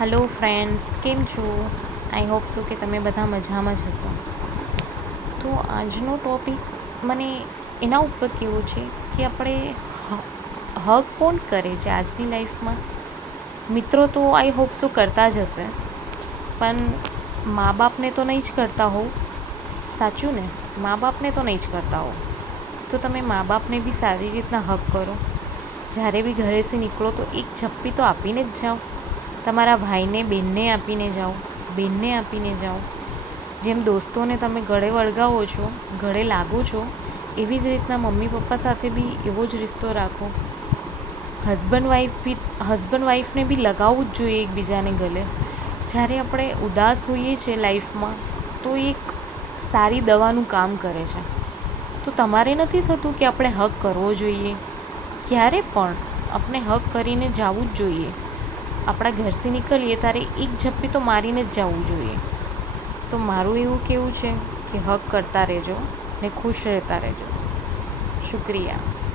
Hello friends, કેમ છો? I hope so કે તમે બધા મજામાં જ હશો. તો આજનો ટૉપિક મને એના ઉપર કેવો છે કે આપણે હગ કોણ કરે છે આજની લાઈફમાં. મિત્રો તો આઈ હોપ સો કરતા જ હશે, પણ મા બાપને તો નહીં જ કરતા હોવ. સાચું ને? મા બાપને તો નહીં જ કરતા હોવ, તો તમે મા બાપને બી સારી રીતના હગ કરો. જ્યારે બી ઘરેથી નીકળો તો એક ઝપ્પી તો આપીને જ જાઓ. તમારા ભાઈને બેનને આપીને જાઓ, બેનને આપીને જાઓ. જેમ દોસ્તોને તમે ગળે વળગાવો છો, ગળે લાગો છો, એવી જ રીતના મમ્મી પપ્પા સાથે બી એવો જ રિશ્તો રાખો. હસબન્ડ વાઈફને બી લગાવવું જ જોઈએ એકબીજાને ગલે. જ્યારે આપણે ઉદાસ હોઈએ છીએ લાઈફમાં, તો એક સારી દવાનું કામ કરે છે. તો તમારે નથી થતું કે આપણે હગ કરવો જોઈએ? ક્યારે પણ આપણે હગ કરીને જવું જ જોઈએ. આપણા ઘરથી નીકળીએ ત્યારે એક ઝપ્પી તો મારીને જ જવું જોઈએ. તો મારું એવું કહેવું છે કે હગ કરતા રહેજો ને ખુશ રહેતા રહેજો. શુક્રિયા.